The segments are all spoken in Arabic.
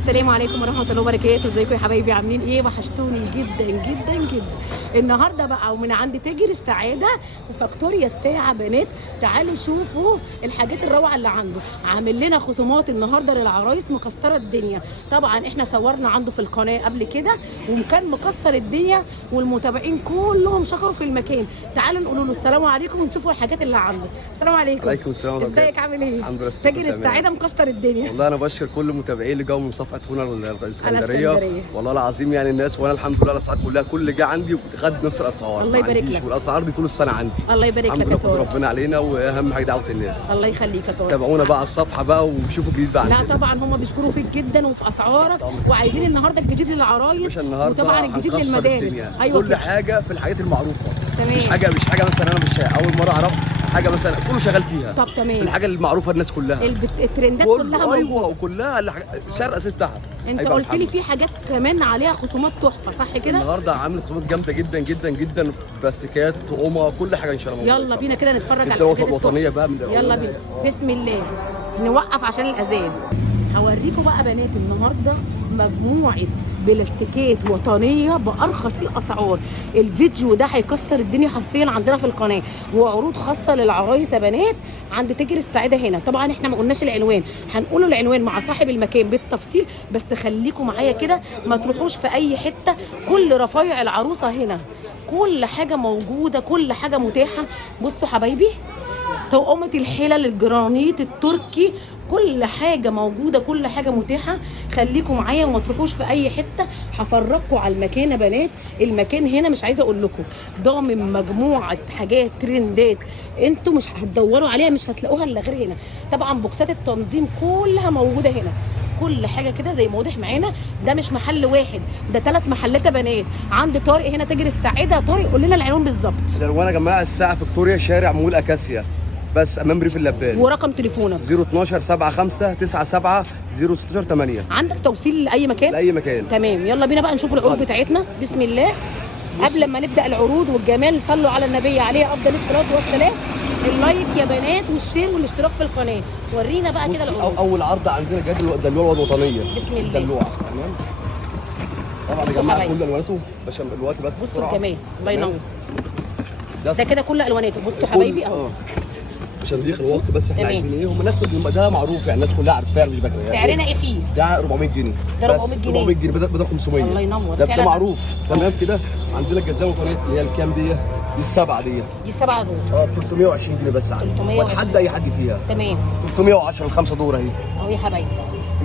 السلام عليكم ورحمه الله وبركاته. ازيكم يا حبايبي؟ عاملين ايه؟ وحشتوني جدا جدا جدا. النهارده بقى ومن عند تاجر السعاده وفاكتوريا الساعه بنات، تعالوا شوفوا الحاجات الروعه اللي عنده. عامل لنا خصومات النهارده للعرايس مكسره الدنيا. طبعا احنا صورنا عنده في القناه قبل كده وكان مكسر الدنيا والمتابعين كلهم شكروا في المكان. تعالوا نقول له السلام عليكم ونشوفوا الحاجات اللي عنده. السلام عليكم. وعليكم السلام ورحمه الله. ازيك؟ عامل ايه؟ الحمد لله. تاجر السعاده مكسر الدنيا. والله انا بشكر كل المتابعين اللي جاوا من صفحه هنا الاسكندريه. والله العظيم يعني الناس، وانا الحمد لله الاسعار كلها كل اللي جه عندي خد نفس الاسعار. الله يبارك لك. والاسعار دي طول السنه عندي. الله يبارك لك. الحمد لله فضل ربنا علينا، واهم حاجه دعوه الناس. الله يخليك يا طارق. تابعونا بقى على الصفحه بقى وشوفوا الجديد بقى عندنا. لا طبعا هم بيشكروا فيك جدا وفي اسعارك، وعايزين النهارده الجديد للعرايس وطبعا الجديد للمدارس. ايوه كل حاجه في الحاجات المعروفه. تمام. مش حاجه مثلا انا مش اول مره اعرف حاجه مثلا كله شغال فيها. طب تمام. الحاجه المعروفه الناس كلها الترندات كلها ايوه، وكلها السعر الاساسي بتاعها. انت قلت لي في حاجات كمان عليها خصومات تحفه، صح كده؟ النهارده عامل خصومات جامده جدا جدا جدا، بلاستيكات، طقومه، كل حاجه ان شاء الله. يلا بينا كده نتفرج على الحاجات الوطنيه بقى من يلا بينا بسم الله. نوقف عشان الاذان. هوريكم بقى بنات النهارده مجموعه بلاستيكات وطنيه بارخص الاسعار. الفيديو ده هيكسر الدنيا حرفيا عندنا في القناه، وعروض خاصه للعرايس يا بنات عند تاجر السعاده هنا. طبعا احنا ما قلناش العنوان، هنقوله العنوان مع صاحب المكان بالتفصيل، بس خليكم معايا كده ما تروحوش في اي حته. كل رفايع العروسه هنا، كل حاجه موجوده، كل حاجه متاحه. بصوا حبايبي، طقومة الحلل، الجرانيت التركي، كل حاجة موجودة، كل حاجة متاحة. خليكم معايا وما تروحوش في أي حتة. هفرجكم على المكان يا بنات. المكان هنا مش عايزة أقول لكم ضامن مجموعة حاجات ترندات انتوا مش هتدوروا عليها، مش هتلاقوها إلا غير هنا. طبعا بوكسات التنظيم كلها موجودة هنا، كل حاجه كده زي ما واضح معانا. ده مش محل واحد، ده 3 محلات يا بنات. عند طارق هنا تاجر السعاده. طارق قول لنا العنوان بالظبط. العنوان يا جماعه الساعه فيكتوريا، شارع مول اكاسيا، بس امام ريف اللبان. ورقم تليفونك 012 75 97 016 8. عندك توصيل لاي مكان؟ لاي مكان. تمام. يلا بينا بقى نشوف العروض بتاعتنا. بسم الله. قبل ما نبدا العروض والجمال، صلوا على النبي عليه افضل الصلاه والسلام. اللايك يا بنات والشير والاشتراك في القناه. ورينا بقى كده العروض. اول عرض عندنا جد الدلوعه الوطنيه. بسم الله. الدلوعه تمام. طبعا يا جماعه كل الواناته عشان الوقت بس. بصوا الجمال، الله ينور. ده كده كل الواناته. بصوا حبايبي اهو عشان ضيق الوقت، بس احنا عايزين ايه، هم الناس ده معروف يعني الناس كلها عارفاه، مش بكره. سعرنا ايه فيه؟ ده 400 جنيه. ده 400 جنيه. 400 جنيه بدل 500. الله ينور. ده معروف تمام كده. عندنا الجزامه الوطنيه اللي هي الكام دي السبعه دي 7 دور. 320 جنيه بس عندي. 320. وتحدى اي حد فيها. تمام. 310 الخمسه دور اهي اهو يا حبايبي.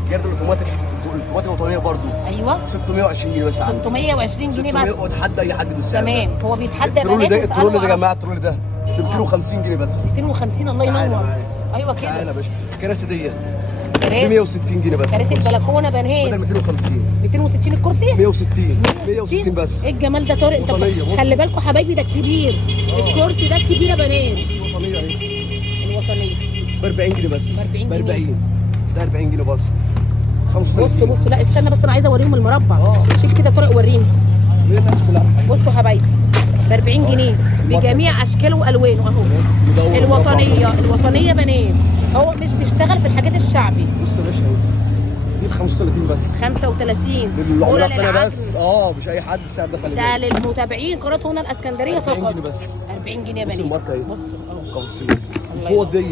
الجرد الاوتوماتيك الوطنيه برضو. ايوه 620 جنيه بس عندي. 620 جنيه بس. وتحدى اي حد بالسعر. تمام. هو بيتحدى بنات. الترول ده يا جماعه، الترول ده ب 250 جنيه بس. 250. الله ينور. ايوه كده. تعالى يا باشا. الكراسي دي ب 160 جنيه بس. كراسي البلكونه بنات بدل 250. 260 الكرسي. 160 بس. ايه الجمال ده طارق؟ انت خلي بالكم حبايبي، ده كبير. الكرسي ده كبير يا بنات. الوطنيه اهي. الوطنيه ب 40 جنيه بس. ب 40 جنيه. 40. ده 40 جنيه بس. بصوا لا استنى بس، انا عايزه اوريهم المربع. شيل كده طارق وريني. الناس كلها عارفه. بصوا حبايبي ب 40 جنيه بجميع اشكاله والوانه اهو. الوطنيه بنات. هو مش بيشتغل في الحاجات الشعبي. بص يا باشا اهي دي ب 35 بس. 35 للعملاء بس. مش اي حد السعر ده. خلي بالك ده للمتابعين قناه هنا الاسكندريه فقط. 40 جنيه بس. 40 جنيه يا بنات. بص الماركه اهي. بصوا اهو. كوسين. الفوط دي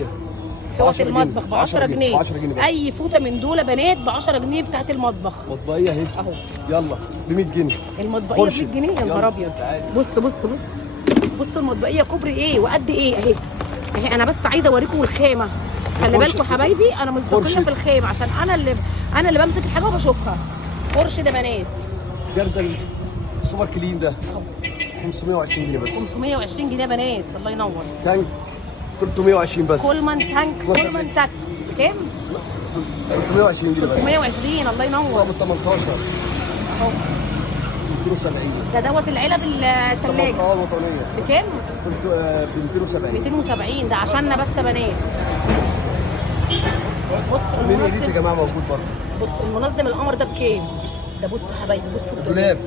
فوط المطبخ ب 10 جنيه. 10 جنيه بس. اي فوطه من دول يا بنات ب 10 جنيه بتاعت المطبخ. مطبخيه اهي اهو. يلا ب 100 جنيه. المطبخيه ب 100 جنيه. يا نهار ابيض. بصوا المطبخيه كوبري ايه وقد ايه اهي. انا بس عايزه اوريكم الخامه. خلي بالكم حبايبي، انا مستقله في الخامه عشان انا اللي بمسك الحاجه وبشوفها. فرش ده بنات. جردل سوبر كلين ده 520 جنيه بس. 520 جنيه يا بنات. الله ينور. تانك 320 بس. كولمان تانك. كولمان تانك كام؟ 320 جنيه بس. 320. الله ينور. ب 18 اهو 270. ده دوت العلب الثلاجه. الوطنيه بكام؟ ب 270. 270. ده عشاننا بس يا بنات. بص المنظم يا جماعه موجود برضه. بص المنظم القمر ده بكام؟ ده بصوا حبايبي، بصوا دولاب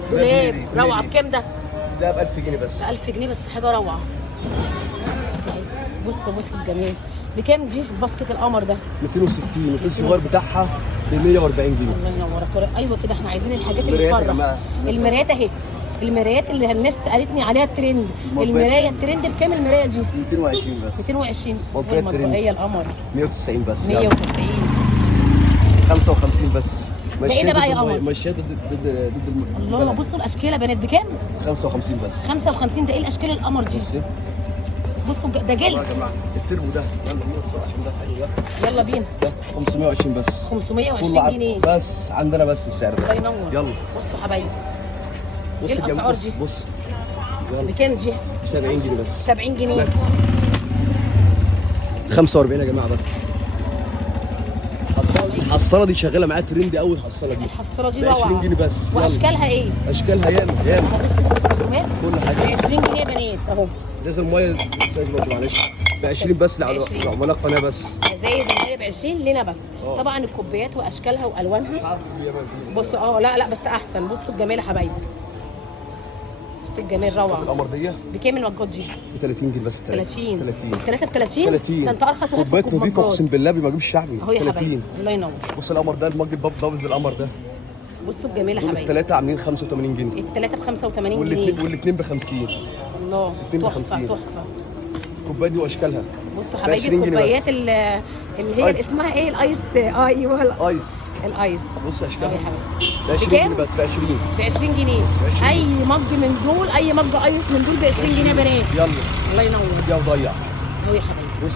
روعه. بكام ده؟ ده ب 1000 جنيه بس. ب 1000 جنيه بس، حاجه روعه. بصوا الجمال. بكام دي باسكت القمر ده؟ 260. وفي الصغير بتاعها ب 140 جنيه. الله ينور يا طارق. ايوه كده احنا عايزين الحاجات اللي المرايات يا تفرح. جماعة. المرايات اهي، المرايات اللي الناس قالتني عليها الترند. المرايه الترند بكام المرايه دي؟ 220 بس. 220. مطبخية الترند. هي القمر 190 بس. 190. 55 بس. ده ايه ده بقى يا قمر؟ ماشيه ضد الله، بصوا الاشكال يا بنات بكام؟ 55 بس. 55. ده ايه الاشكال القمر دي؟ بصوا ده جلد يا جماعه التربو ده، يلا بينا بسرعه عشان ده حلو ده. يلا بينا. ده 520 بس. 520 جنيه بس عندنا بس السعر ده. الله ينور. يلا بصوا حبايبي، بص ايه الاسعار دي؟ بص يلا بكام دي؟ ب 70 جنيه بس. 70 جنيه ماكس. 45 يا جماعه بس. الحصاله دي شغاله معايا ترندي قوي. الحصاله دي الحصاله دي ب 20 جنيه بس. واشكالها ايه؟ اشكالها ياما ياما كل حاجه. ب 20 جنيه يا بنات اهو. ازاز الميه سايب برضه معلش ب 20 بس لعملاء القناه بس. ازايز الميه ب 20 لنا بس. طبعا الكوبايات واشكالها والوانها. بصوا لا بس احسن. بصوا الجمال يا حبايبي، بصوا الجمال روعه. القمر دي بكام المجات دي؟ ب 30 جنيه بس. 30 30 3 ب 30. ده انت ارخص واحد في كوبايات نضيفه اقسم بالله ما اجيبش شعبي. اهو يا حبايبي الله ينور. بص القمر ده المج بابلز القمر ده. بصوا الجمال يا دول حبايبي. الثلاثه عاملين 85 جنيه. الثلاثه ب 85 جنيه والاثنين ب 50. الله تحفه. الكوبايه دي واشكالها. بصوا حبايبي الكوبايات اللي هي اسمها ايه؟ الايس. ايوه الايس. بص اشكالها ب 20 جنيه بس. ب 20 ب 20 جنيه. اي مج من دول، اي مج ايس من دول ب 20 جنيه يا بنات. يلا الله ينور. يا وضيع اهو يا حبايبي. بص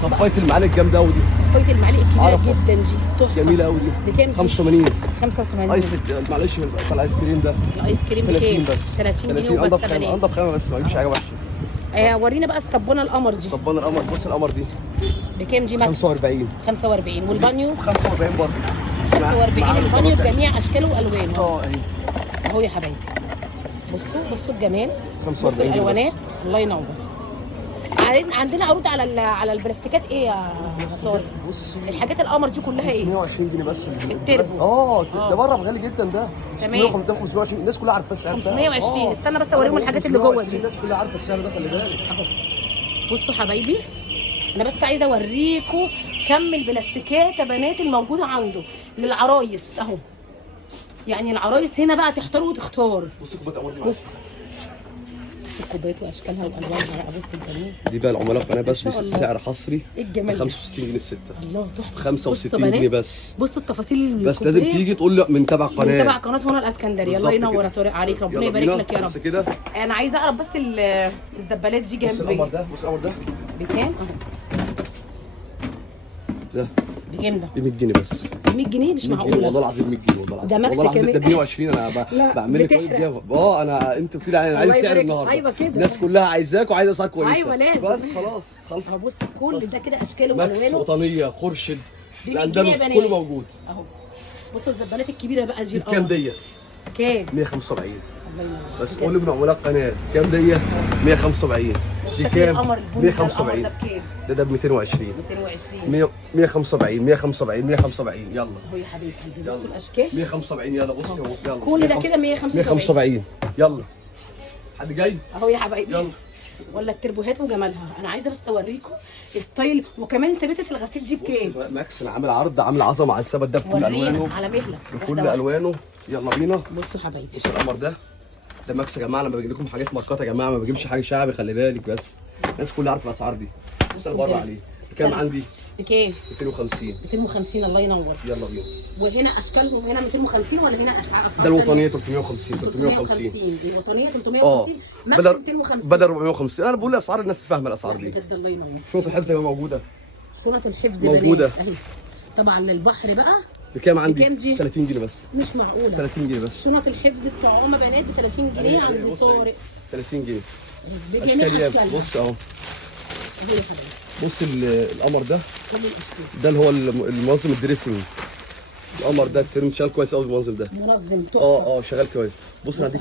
صفايه المعالق الجامده قوي دي. صفايه المعالق الكبيره جدا دي تحفه جميله قوي دي. بكام؟ 85. 85 ايس معلش بتاع الايس كريم ده. الايس كريم بكام؟ 30 بس. 30 جنيه وبس يا بنات. انضف خامه بس ما اجيبش حاجه وحشه. ورينا بقى الصبانه القمر دي. صبانه القمر. بص القمر دي بكام دي؟ 45. 45. والبانيو 45 برضه. 45 البانيو بجميع اشكاله والوانه. اهي اهو يا حبايبي. بصوا الجمال. 45 بصوا الالوانات. الله ينور. عندنا عروض على البلاستيكات ايه يا طارق؟ بص الحاجات القمر دي كلها ايه؟ 120 جنيه بس. التربو. ده بره غالي جدا ده. تمام. 520 الناس كلها عارفه السعر ده. 520. استنى بس اوريهم الحاجات اللي جوه دي. الناس كلها عارفه السعر ده خلي بالك. اهو بصوا حبايبي، انا بس عايزه اوريكم كم البلاستيكات يا بنات الموجوده عنده للعرايس اهو. يعني العرايس هنا بقى تحتار وتختار. بصوا كوبايه قمر دي. بص الكوبايات واشكالها والوانها بقى. بص الجميل دي بقى العملاء القناه بس بسعر حصري. ايه الجمال؟ 65 جنيه السته. الله تحفه. 65 جنيه بس. بصوا التفاصيل بس لازم تيجي تقول لي من تبع قناه. من تبع قناه هنا الاسكندريه. الله ينور يا طارق عليك، ربنا يبارك لك يا رب. بس كده انا عايزه اعرف بس الزبالات دي جنب. بص القمر ده. بص القمر ده بكام؟ اهو ده بكام ده؟ ب 100 جنيه بس. ب 100 جنيه مش معقوله. والله العظيم 100 جنيه. والله العظيم. ده ماكس والله العظيم كمان. ده ب 120. انا بعمل لك انا انت قلت لي انا عايز سعر النهارده. ايوه كده. الناس كلها عايزاك وعايزه اسعار كويسه. ايوه لازم. بس خلاص. بص كل ده كده اشكاله ماكس والوانه. وطنيه خرشد ب 100 الاندلس جنيه كله موجود. اهو بصوا الزبالات الكبيره بقى دي. كام دي؟ كام؟ 175 الله ينور. بس قول لي من عملاء القناه كام دي؟ 175. دي كام؟ 175. ده بكام؟ ده ب 220. 220. 175 175 يلا. اهو يا حبيبي قلبي. بصوا الاشكال 175 يلا. بص اهو يلا. كل ده كده 175 يلا. حد جاي؟ اهو يا حبايبي. يلا. ولا التربوهات وجمالها. انا عايزه بس اوريكم ستايل. وكمان ثابته الغسيل دي بكام؟ بص ماكس انا عامل عرض، عامل عظمه على الثبت ده بكل الوانه. على مهلك بكل الوانه. يلا بينا. بصوا حبايبي. بص القمر ده ماكس يا جماعه. لما بجيب لكم حاجات ماركات يا جماعه ما بجيبش حاجه شعبي خلي بالك. بس الناس كلها عارفه الاسعار دي. اسال بره عليه. كام عندي؟ بكام؟ 250. 250. الله ينور. يلا بينا. وهنا اشكالهم هنا 250 ولا هنا اسعار؟ ده الوطنيه 350. 350. الوطنيه 350. بدل 450. انا بقول اسعار الناس فاهمه الاسعار دي. بجد الله ينور. شنطه الحفظ موجوده. شنط الحفظ موجوده اهي. طبعا للبحر بقى. بكام عندي؟ بكام دي؟ 30 جنيه بس. مش معقوله. 30 جنيه بس. شنط الحفظ بتاع بنات ب 30 جنيه عند طارق. 30 جنيه. اشكال ياما. بص اهو. اهو يا حبايبي. بص القمر ده. ده اللي هو المنظم الدريسنج. القمر ده الترم شغال كويس قوي. المنظم ده منظم تحفه. شغال كويس. بص انا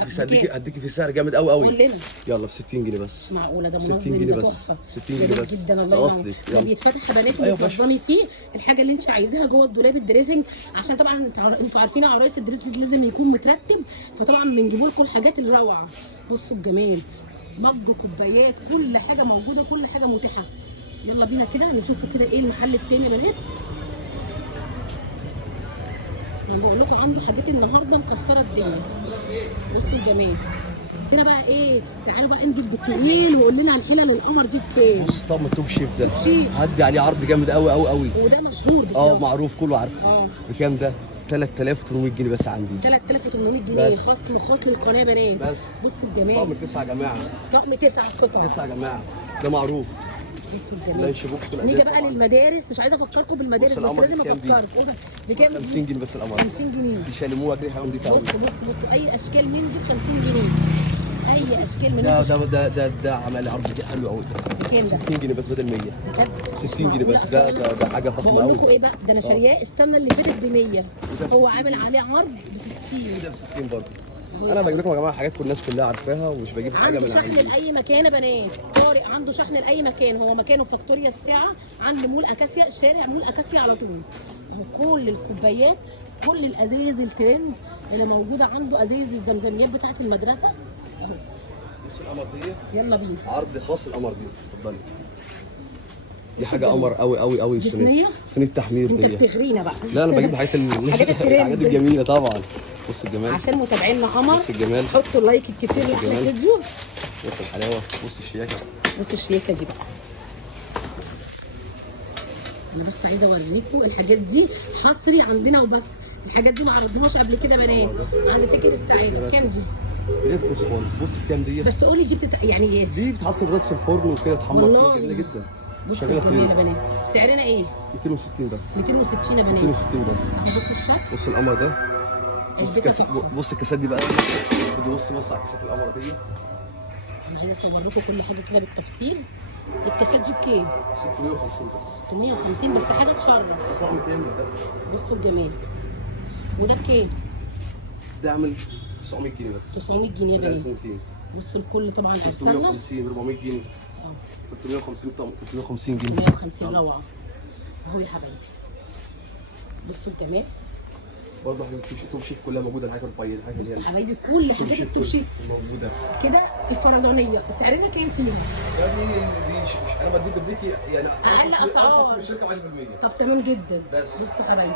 هديك في سعر جامد قوي. قول لنا. يلا ب 60 جنيه بس. معقوله ده 60 منظم جنيه ده بس. تحفه. 60 جنيه بس. جدا الله اصلي. ينور. بيتفتح يا بنات وتنظمي فيه الحاجه اللي انت عايزاها جوه الدولاب الدريسنج. عشان طبعا انتوا عارفين عرايس الدريسنج لازم يكون مترتب. فطبعا بنجيبوا لكم الحاجات الروعه. بصوا الجمال. مج كوبايات كل حاجه موجوده، كل حاجه متاحه. يلا بينا كده نشوف كده ايه المحل التاني يا بنات. انا بقول لكم عنده حاجات النهارده مكسره الدنيا. بصوا الجمال. هنا بقى ايه، تعالوا بقى انزل بالطويل وقول لنا الحلل القمر دي بكام. بص طقم التوب شيف ده شيف. هدي عليه عرض جامد قوي قوي قوي. وده مشهور بصراحه. معروف كله عارفه. بكام ده؟ 3800 جنيه بس عندي. 3800 جنيه بس. خصم خاص للقناه يا بنات. بس بصوا الجمال. طقم 9 يا جماعه. طقم 9 قطع. 9 يا جماعه ده معروف. بصوا الجمال. لانش بوكس والأجهزة نيجي بقى طبعاً. للمدارس، مش عايزه افكركم بالمدارس بص بس القمر لازم بكام دي؟ افكركم. بكام؟ 50 جنيه بس القمر. 50 جنيه. بيشلموها كده حاجه نضيفه قوي. بصوا اي اشكال من دي ب 50 جنيه. اي اشكال من ده عمل عرض حلو قوي ده. بكام ده؟ 60 جنيه بس بدل 100. بجد؟ 60 جنيه بس. ده حاجه فخمه بقول قوي. لكم ايه بقى، ده انا شارياه السنه اللي فاتت ب 100. هو عامل عليه عرض ب 60. ده ب 60 برضه. انا بجيب لكم يا جماعه حاجات كل الناس كلها عارفاها ومش بجيب حاجه عنده من شحن عندي. لاي مكان يا بنات. طارق عنده شحن لاي مكان. هو مكانه في فاكتوريا الساعه عند مول اكاسيا، شارع مول اكاسيا على طول. هو كل الكوبايات، كل الازايز الترند اللي موجوده عنده، ازايز الزمزميات بتاعت المدرسه اهو. بص القمر دي يلا بينا. عرض خاص القمر دي. اتفضلي. دي حاجه قمر قوي قوي قوي. دي صينيه؟ صينيه تحمير انت دي. بتغرينا بقى. لا انا بجيب الحاجات الحاجات الجميله طبعا. بص الجمال. عشان متابعينا قمر. بص الجمال. حطوا اللايك الكتير لاحلى الجمال. فيديو. بص الحلاوه. بص الشياكه. بصوا الشياكه دي بقى. انا بس عايزه اوريكم الحاجات دي حصري عندنا وبس. الحاجات دي ما عرضناهاش قبل كده بنات. عند تاجر السعيد. كام دي؟ دي فلوس خالص. بص بكام دي؟ بس قولي دي يعني ايه؟ دي بتحط في بطاطس في الفرن وكده تحمر والله. فيها جميله جدا. بصوا شغاله الجمال يا ترند. بنات. سعرنا ايه؟ 260 بس. 260 يا بنات. 260 بس. بصوا الشكل. بص القمر ده. بص البيتا الكاسات. تحفة. بص الكاسات دي بقى. بص على كاسات القمر دي. انا عايزه اصور لكم كل حاجه كده بالتفصيل. الكاسات دي بكام؟ 650 بس. 650 بس حاجه تشرف. طقم كامل ده. بصوا الجمال. وده بكام؟ ده عامل 900 جنيه بس. 900 جنيه يا بنات. 1200. بصوا الكل طبعا ارسلنا. 350 400 جنيه. 350 طقم 350 جنيه. 150 روعه. اهو يا حبايبي. بصوا الجمال. برضه حاجات توب شيف كلها موجوده. الحاجات الرفيعه الحاجات اللي هي حبايبي كل حاجات التوب شيف موجوده كده. الفردانيه سعرنا كام فيهم؟ دي مش انا بديكي يعني أقل أسعار. مش شركه 10%. طب تمام جدا. بس. بصوا يا حبايبي.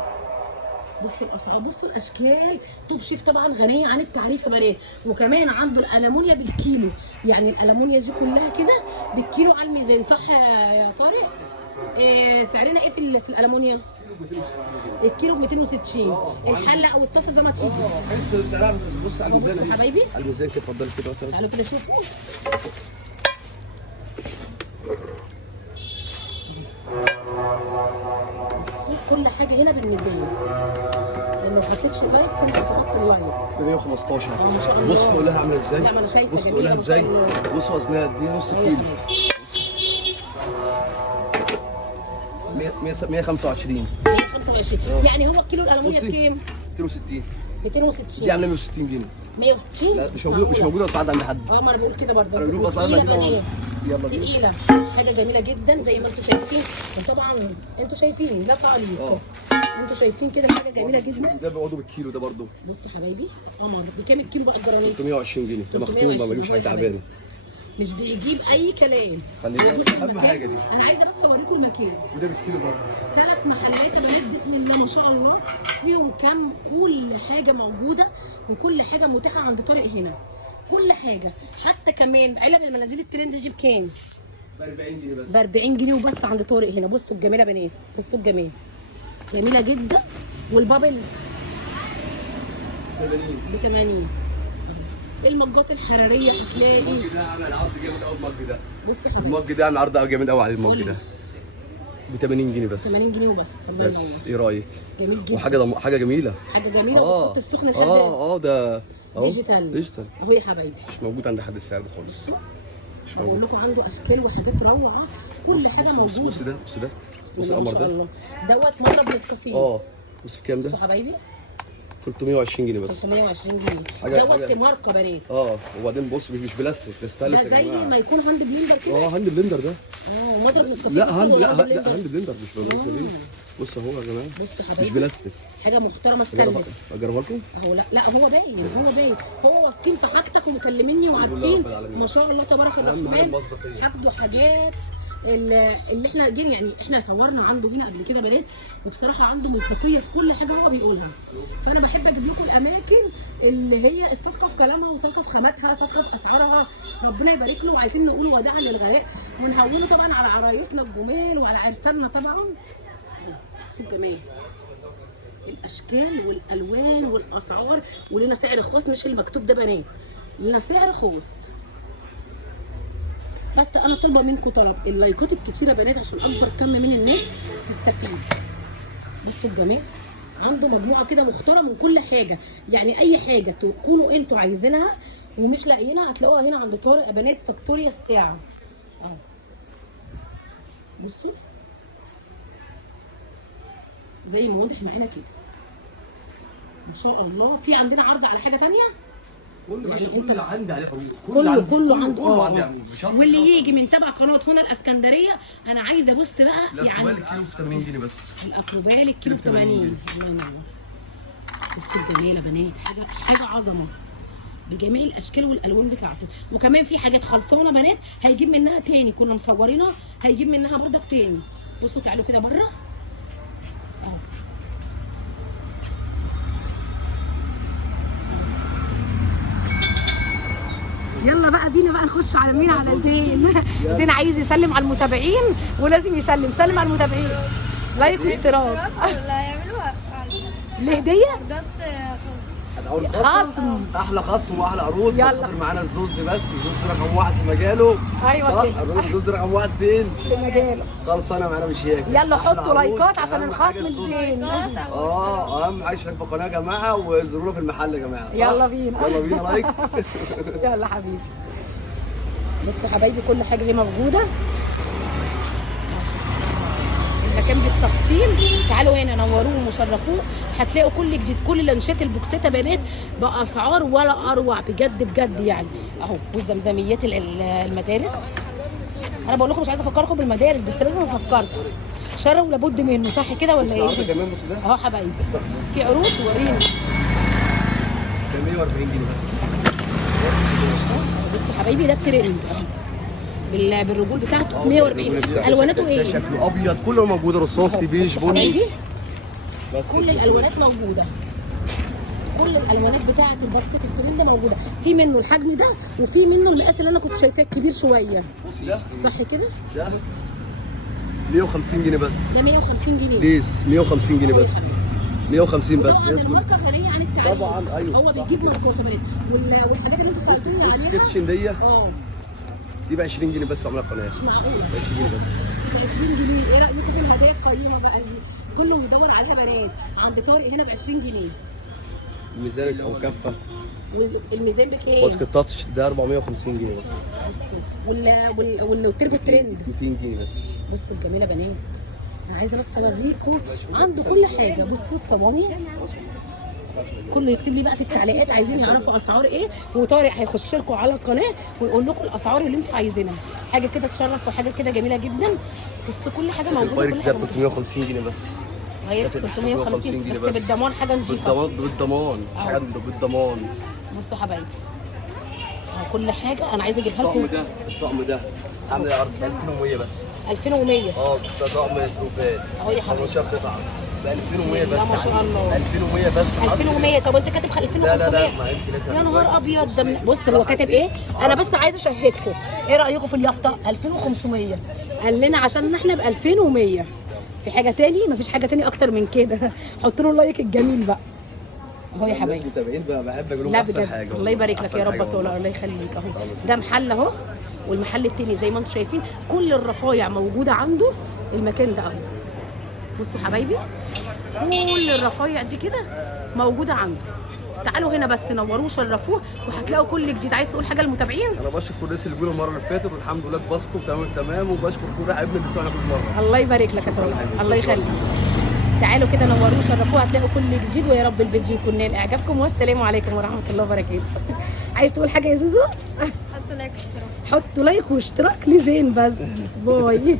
بصوا الاسعار، بصوا الاشكال. توب شيف طبعا غنيه عن التعريف يا بنات. وكمان عنده الالمونيا بالكيلو. يعني الالمونيا دي كلها كده بالكيلو على الميزان. صح يا طارق؟ سعرنا ايه في الالمونيا؟ الكيلو ب 260. الحله او الطاسه زي ما تيجي. حاجات سعرها. بص على الميزان بصوا اهي. يا حبايبي. على الميزان كده. اتفضلي كده مثلا. تعالوا كده شوفوا. كل حاجه هنا بالميزان. لو ما حطيتش لايك تنسى تحط اللايك. 115. ما شاء الله. بص تقولها عامله ازاي. لا، ما أنا شايفة بص جميلة تقولها ما ازاي. شاء الله. بص وزنها دي نص أيوة كيلو. يا 125. 125. يعني هو كيلو الالمونيا بصي. بكام؟ 260. 260. دي عامله 160 جنيه. 160. لا مش موجوده اسعار عند حد. ما انا بقول كده برضه. انا بجيب اسعار تقيلة بجيبها. بنات. يلا بينا. تقيله. حاجه جميله جدا زي ما انتم شايفين. وطبعا انتوا شايفين لا تعليق. انتوا شايفين كده حاجه جميله جدا. ده برضه بالكيلو ده برضه. بصوا يا حبايبي قمر. بكام الكيلو بقى الجرانيط؟ 320 جنيه. ده مختوم 320 ما بجيبش حاجه جنيه. تعبانه. مش بيجيب اي كلام. خلي بالك بصوا اهم المكان. حاجه دي. انا عايزه بس اوريكم المكان. وده بالكيلو برضه. 3 محلات يا بنات بسم الله ما شاء الله. فيهم كام كل حاجه موجوده وكل حاجه متاحه عند طارق هنا. كل حاجه. حتى كمان علب المناديل الترند دي بكام؟ ب 40 جنيه بس. ب 40 جنيه وبس عند طارق هنا. بصوا الجمال يا بنات. بصوا الجمال. جميله جدا. والبابلز 80. ب 80. المجات الحراريه هتلاقي. المج ده عامل عرض جامد قوي. المج ده. بصوا يا حبايبي. المج ده عامل عرض جامد قوي على المج ده. ب 80 جنيه بس. 80 جنيه وبس. الله بس ينور. ايه رايك؟ جميل جدا. حاجه جميله. حاجه جميله. وتحط السخن لحد ده اهو ديجيتال. ديجيتال. اهو يا حبايبي. مش موجود عند حد السعر ده خالص. مش بقول موجود. لكم عنده اشكال وحاجات روعه. كل حاجه موجوده. بص ده. بسم بص الله ما القمر شاء ده. الله. دوت مطلب نسكافيه. بص بكام بصوا ده؟ حبايبي. 320 جنيه بس. 320 جنيه. حاجة- دوت ماركه بنات. وبعدين بص مش بلاستيك ده ستانلس يا ده زي جماعه. ما يكون هاند بليندر كده. هاند بلندر ده. مضرب نسكافيه. لا هاند بس هو لا هاند لا بليندر. هاند بلندر مش بلاستيك. بص اهو يا جماعه. بصوا مش حبايبي. بلاستيك. حاجه محترمه ستانلس. اجربها لكم. اهو لا هو باين. هو واثقين في حاجتك ومكلميني الحمد لله وعارفين رب العالمين. ما شاء الله تبارك أهم حاجة الرحمن. المصداقية. هاخدوا حاجات اللي احنا جينا يعني احنا صورنا عنده هنا قبل كده بنات، وبصراحه عنده مصداقيه في كل حاجه هو بيقولها. فانا بحب اجيب لكم الاماكن اللي هي الصادقه في كلامها وصادقه في خاماتها، صادقه في اسعارها. ربنا يبارك له. وعايزين نقول وداعا للغلاء ونهونه طبعا على عرايسنا الجمال وعلى عرساننا طبعا. شوف الجمال، الاشكال والالوان والاسعار، ولنا سعر خاص مش المكتوب ده بنات، لنا سعر خاص. بس انا طالبه منكم طلب اللايكات الكتيره بنات عشان اكبر كم من الناس تستفيد. بصوا الجمال، عنده مجموعه كده مختاره من كل حاجه، يعني اي حاجه تكونوا انتوا عايزينها ومش لاقيينها هتلاقوها هنا عند طارق يا بنات فاكتوريا الساعه اهو. بصوا زي ما واضح معانا كده ان شاء الله. في عندنا عرض على حاجه ثانيه؟ كله باشا، كل اللي عندي عليه عروض، كله عنده كله عندي عروض. واللي يجي من تبع قناه هنا الاسكندريه انا عايزه بص بقى يعني الكيلو ب 80 جنيه بس. الاقبال الكيلو ب 80. بصوا الجمال يا بنات، حاجه عظمه بجميع الاشكال والالوان بتاعته. وكمان في حاجات خلصانه بنات هيجيب منها تاني، كنا مصورينها هيجيب منها بردك تاني. بصوا تعالوا كده بره اهو. يلا بقى بينا بقى نخش على مين؟ على زين. زين عايز يسلم على المتابعين ولازم سلم على المتابعين. لايك واشتراك. لا يعملوها الهديه بجد خصم. احلى خصم واحلى عروض. يلا. حاضر معانا الزوز، بس الزوز رقم 1 في مجاله. ايوه صح؟ كده. الزوز رقم 1 فين؟ في مجاله. خلصانه معانا مش هيك. يلا أحلى حطوا عروض. لايكات عشان أهم حاجة الخصم الزوز. الزين. اهم حاجه اشتراك في القناه يا جماعه، وزورونا في المحل يا جماعه. صح؟ يلا بينا. يلا بينا لايك. يلا حبيبي. بصوا حبايبي كل حاجه هي موجوده، المكان بالتفصيل. تعالوا هنا نوروه وشرفوه، هتلاقوا كل جديد، كل لانشات البوكسات يا بنات باسعار ولا اروع بجد بجد يعني اهو. والزمزميات المدارس، انا بقول لكم مش عايزه افكركم بالمدارس بس لازم افكركم، شر ولابد منه، صح كده ولا النهارده ايه؟ كمان بص ده اهو حبايبي في عروض ورينا. ب 140 جنيه بس. بصوا حبايبي ده الترند بالرجول بتاعته 140. الواناته ده ايه؟ شكله ابيض، كله موجود، رصاصي بيج بني. حبايبي بس كل الالوانات موجوده، كل الالوانات بتاعه الباسكت الترند موجوده. في منه الحجم ده وفي منه المقاس اللي انا كنت شايفاه كبير شويه، بصي ده صح كده؟ ده 150 جنيه بس. ده 150 جنيه ليس 150 جنيه بس. 150 بس. طبعا الناس كلها الماركه غنيه عن التعريف. طبعا ايوه هو صح بيجيب كده. ماركات يا بنات والحاجات اللي انتوا سالتوني بص عليها. كيتشن دي اه دي ب 20 جنيه بس، عامله قناه مش معقول 20 جنيه بس. 20 جنيه. ايه رايكم في الهدايا القيمه بقى دي؟ كله بيدور عليها بنات. عند طارق هنا ب 20 جنيه. ميزانك او كفه. الميزان بكام؟ باسكت تاتش ده 450 جنيه بس. والتربو الترند 200 جنيه بس. بصوا الجميله بنات، انا عايزه بس اوريكم عنده كل حاجه. بصوا الصواني كله يكتب لي بقى في التعليقات عايزين يعرفوا اسعار ايه، وطارق هيخش لكم على القناه ويقول لكم الاسعار اللي انتوا عايزينها. حاجه كده تشرف وحاجه كده جميله جدا. بصوا كل حاجه موجوده. البايركس ده ب 350 جنيه بس. غيرت 350 جنيه بس بالضمان، حاجه نظيفه. بالضمان مش حاجه بالضمان. بصوا حبايبي كل حاجه انا عايزه اجيبها لكم. الطقم ده عامل عرض 2100 بس. 2100 ده طقم تروفات اهو يا حبيبي. 15 قطعه ب 2100 بس. لا ما شاء الله. 2100 بس. 2100. طب انت كاتب 2500؟ لا ما انت لازم. يا نهار ابيض. ده بص هو كاتب ايه؟ انا بس عايزه اشهدكم. ايه رايكم في اليافطه؟ 2500 قال لنا عشان احنا ب 2100. في حاجه تاني؟ مفيش حاجه تاني اكتر من كده. حطوا له اللايك الجميل بقى اهو يا حبايبي. الناس متابعين بقى بحب اقول لهم لا احسن بجد حاجه. الله يبارك لك أحسن يا رب حاجة طول والله. الله يخليك اهو. ده محل اهو، والمحل التاني زي ما انتم شايفين كل الرفايع موجوده عنده. المكان ده اهو بصوا حبايبي كل الرفايع دي كده موجوده عنده. تعالوا هنا بس نوروه وشرفوه وهتلاقوا كل جديد. عايز تقول حاجه للمتابعين؟ انا بشكر كل الناس اللي جولوا المره اللي فاتت والحمد لله اتبسطوا تمام وبشكر كل حبايبنا اللي بيسمعونا كل مره. الله يبارك لك يا طارق، الله يخليك. تعالوا كده نوروه وشرفوه هتلاقوا كل جديد. ويا رب الفيديو يكون نال اعجابكم والسلام عليكم ورحمه الله وبركاته. عايز تقول حاجه يا زوزو؟ حطوا لايك واشتراك. حطوا لايك واشتراك لزين بس. باي.